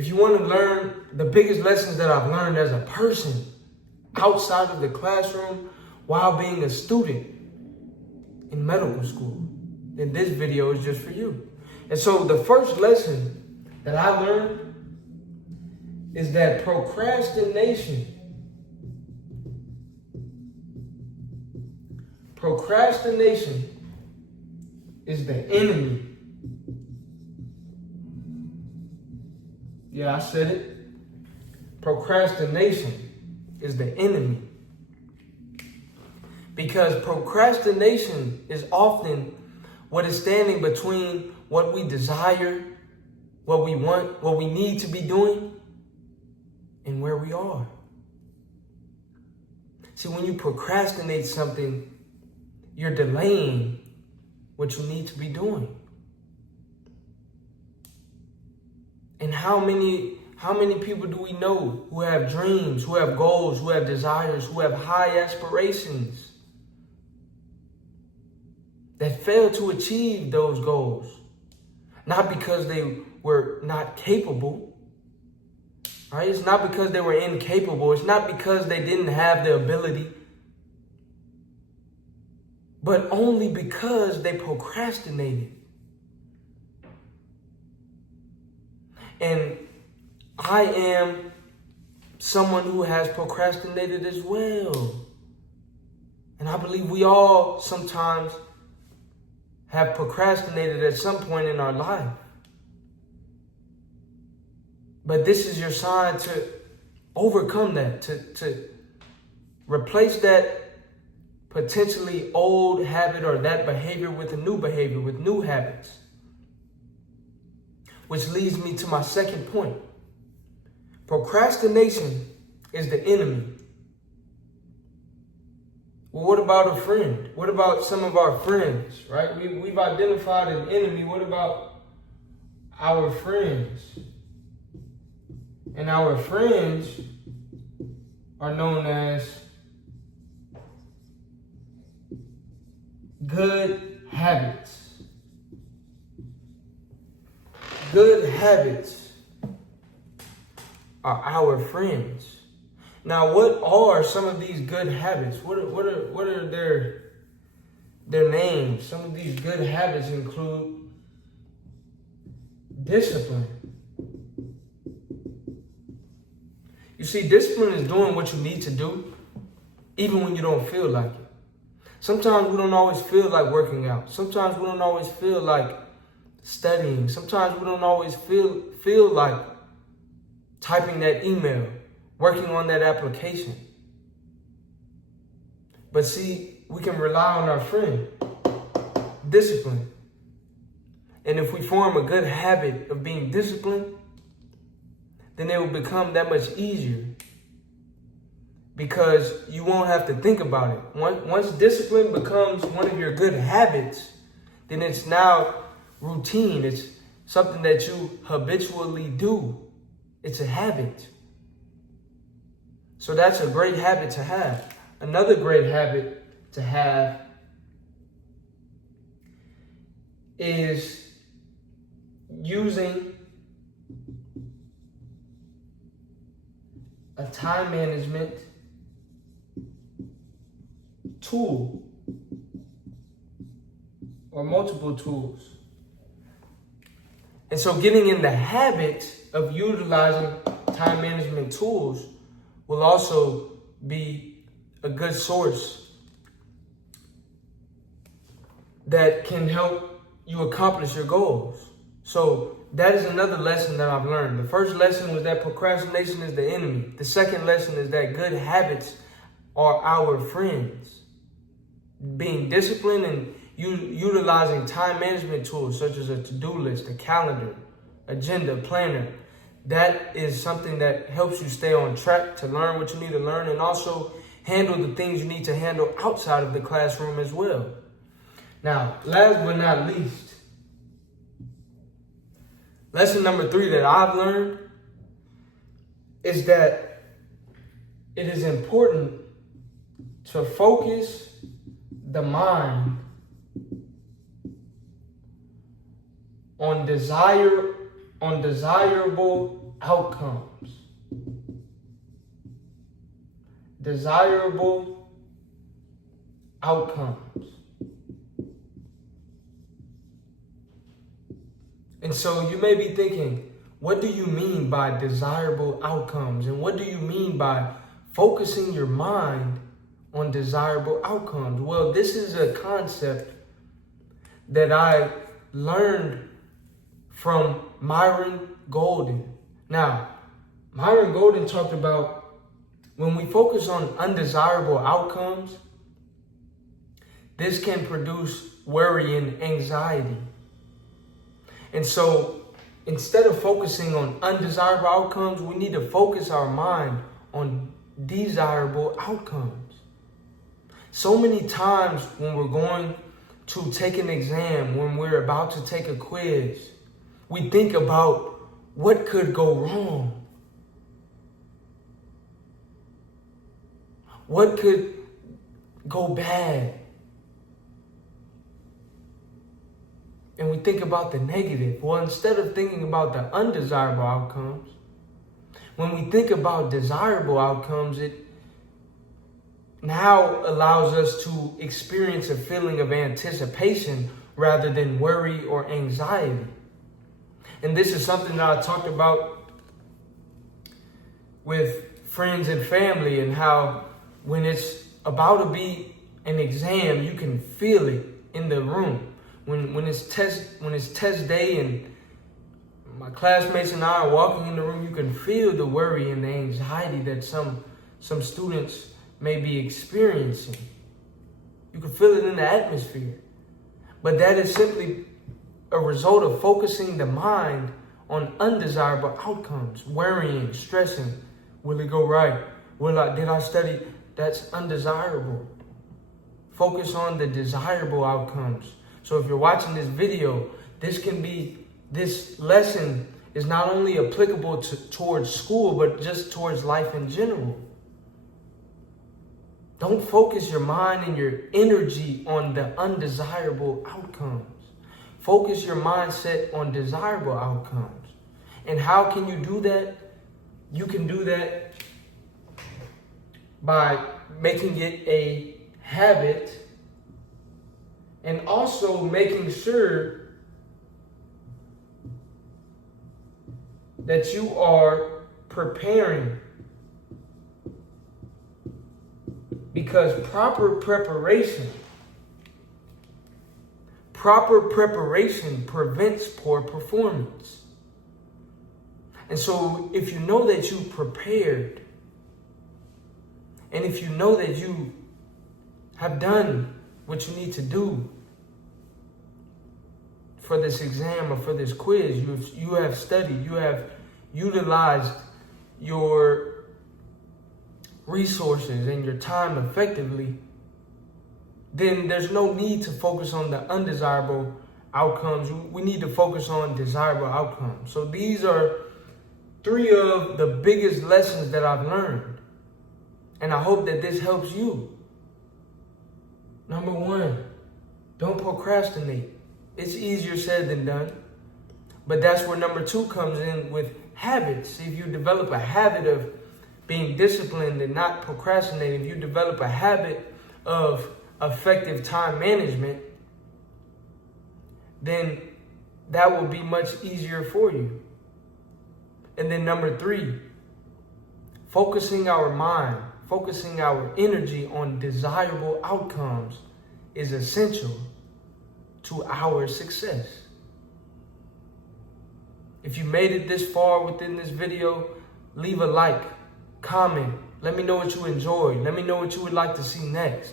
if you want to learn the biggest lessons that I've learned as a person outside of the classroom while being a student in medical school, then this video is just for you. And so the first lesson that I learned is that procrastination is the enemy. Yeah, I said it. Procrastination is the enemy. Because procrastination is often what is standing between what we desire, what we want, what we need to be doing, and where we are. See, when you procrastinate something, you're delaying what you need to be doing. And how many people do we know who have dreams, who have goals, who have desires, who have high aspirations that fail to achieve those goals? Not because they were not capable, right? It's not because they were incapable. It's not because they didn't have the ability, but only because they procrastinated. And I am someone who has procrastinated as well. And I believe we all sometimes have procrastinated at some point in our life. But this is your sign to overcome that, to replace that potentially old habit or that behavior with a new behavior, with new habits. Which leads me to my second point. Procrastination is the enemy. Well, what about a friend? What about some of our friends, right? We've identified an enemy. What about our friends? And our friends are known as good habits. Good habits are our friends. Now, what are some of these good habits? What are their names? Some of these good habits include discipline. You see, discipline is doing what you need to do, even when you don't feel like it. Sometimes we don't always feel like working out. Sometimes we don't always feel like studying. Sometimes we don't always feel like typing that email, working on that application. But see, we can rely on our friend, discipline. And if we form a good habit of being disciplined, then it will become that much easier because you won't have to think about it. Once discipline becomes one of your good habits, then it's now routine. It's something that you habitually do. It's a habit. So that's a great habit to have. Another great habit to have is using a time management tool or multiple tools. And so getting in the habit of utilizing time management tools will also be a good source that can help you accomplish your goals. So that is another lesson that I've learned. The first lesson was that procrastination is the enemy. The second lesson is that good habits are our friends. Being disciplined and utilizing time management tools such as a to-do list, a calendar, agenda, planner. That is something that helps you stay on track to learn what you need to learn and also handle the things you need to handle outside of the classroom as well. Now, last but not least, lesson number 3 that I've learned is that it is important to focus the mind on desirable outcomes. Desirable outcomes. And so you may be thinking, what do you mean by desirable outcomes? And what do you mean by focusing your mind on desirable outcomes? Well, this is a concept that I learned from Myron Golden. Now, Myron Golden talked about when we focus on undesirable outcomes, this can produce worry and anxiety. And so instead of focusing on undesirable outcomes, we need to focus our mind on desirable outcomes. So many times when we're going to take an exam, when we're about to take a quiz, we think about what could go wrong. What could go bad? And we think about the negative. Well, instead of thinking about the undesirable outcomes, when we think about desirable outcomes, it now allows us to experience a feeling of anticipation rather than worry or anxiety. And this is something that I talked about with friends and family, and how when it's about to be an exam, you can feel it in the room. When it's test day and my classmates and I are walking in the room, you can feel the worry and the anxiety that some students may be experiencing. You can feel it in the atmosphere. But that is simply a result of focusing the mind on undesirable outcomes, worrying, stressing. Will it go right? Did I study? That's undesirable. Focus on the desirable outcomes. So if you're watching this video, this lesson is not only applicable towards school, but just towards life in general. Don't focus your mind and your energy on the undesirable outcomes. Focus your mindset on desirable outcomes. And how can you do that? You can do that by making it a habit, and also making sure that you are preparing. Because proper preparation prevents poor performance. And so if you know that you prepared, and if you know that you have done what you need to do for this exam or for this quiz, you have studied, you have utilized your resources and your time effectively, then there's no need to focus on the undesirable outcomes. We need to focus on desirable outcomes. So these are 3 of the biggest lessons that I've learned. And I hope that this helps you. Number 1, don't procrastinate. It's easier said than done. But that's where number 2 comes in with habits. If you develop a habit of being disciplined and not procrastinating, if you develop a habit of effective time management, then that will be much easier for you. And then number 3, focusing our mind, focusing our energy on desirable outcomes is essential to our success. If you made it this far within this video, leave a like, comment, let me know what you enjoyed, let me know what you would like to see next,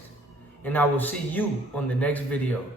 and I will see you on the next video.